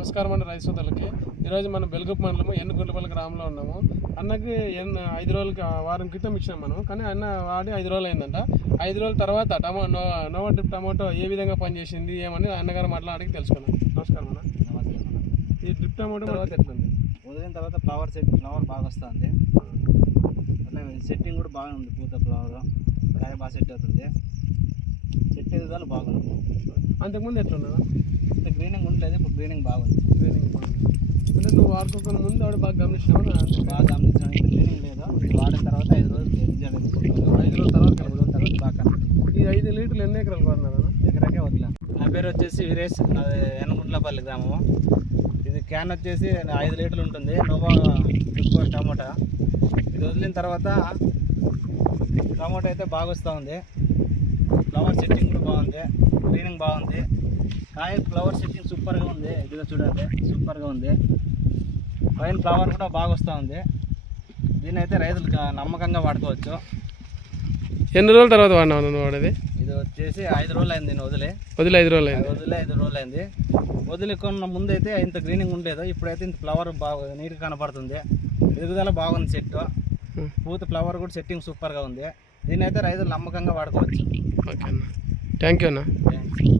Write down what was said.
నమస్కారం అండి రైతు సోదరులకి. ఈరోజు మనం బెల్గుప్ మండలము ఎన్నుగుంటపల్లి గ్రామంలో ఉన్నాము. అన్నకి 5 రోజులకి వారం క్రితం ఇచ్చినాం మనం, కానీ అన్న వాడి 5 రోజులు అయిందంట. 5 రోజుల తర్వాత నోవా డ్రిప్ టమాటో ఏ విధంగా పనిచేసింది ఏమని అన్నగారు మాట్లాడి తెలుసుకున్నాం. నమస్కారం అన్న. ఈ డ్రిప్ టమాటో తర్వాత ఎట్లుంది? వదిలిన తర్వాత ఫ్లవర్ బాగా వస్తుంది. అట్లా సెట్టింగ్ కూడా బాగా ఉంది. పూత ఫ్లవర్ కాయ బాగా సెట్ అవుతుంది. చెట్టు ఎదుగుదల బాగుంది. అంతకుముందు ఎట్లున్నా? ఇంత గ్రీనింగ్ ఉండలేదు, ఇప్పుడు గ్రీనింగ్ బాగుంది. గ్రీనింగ్ బాగుంది అంటే నువ్వు వాడుకోకుండా ముందు ఆవిడ బాగా గమనించినావు? బాగా గమనించాను. ఇంత గ్రీనింగ్ లేదు. ఇది వాడిన తర్వాత 5 రోజులు 5 రోజుల తర్వాత బాగా ఈ 5 లీటర్లు ఎన్ని ఎకరాలు వాడినారన్న? ఎకరాకే వదిలా. నా పేరు వచ్చేసి వీరేష్, నాది ఎన్నుగుంట్లపల్లి గ్రామము. ఇది క్యాన్ వచ్చేసి 5 లీటర్లు ఉంటుంది. నోవా డ్రిప్ టమాటా. ఇది వదిలిన తర్వాత టమాటా అయితే బాగా వస్తూ ఉంది. ఫ్లవర్ సెట్టింగ్ కూడా బాగుంది, గ్రీనింగ్ బాగుంది. కాయ ఫ్లవర్ సెట్టింగ్ సూపర్గా ఉంది. ఇదిగా చూడండి, సూపర్గా ఉంది. పైన ఫ్లవర్ కూడా బాగా వస్తూ ఉంది. దీన్ని అయితే రైతులు నమ్మకంగా వాడుకోవచ్చు. ఎన్ని రోజుల తర్వాత వాడినావు నువ్వు వాడేది? ఇది వచ్చేసి 5 రోజులు అయింది. నేను వదిలే 5 రోజులు అయింది. 5 రోజులు అయింది. వదిలికొన్న ముందు అయితే ఇంత గ్రీనింగ్ ఉండేది. ఇప్పుడైతే ఇంత ఫ్లవర్ బాగా నీట్గా కనపడుతుంది. ఎదుగుదల బాగుంది. చెట్టు పూత ఫ్లవర్ కూడా సెట్టింగ్ సూపర్గా ఉంది. దీన్ని అయితే రైతులు నమ్మకంగా వాడుకోవచ్చు. ఓకే అన్న, థ్యాంక్ యూ అన్న. థ్యాంక్స్.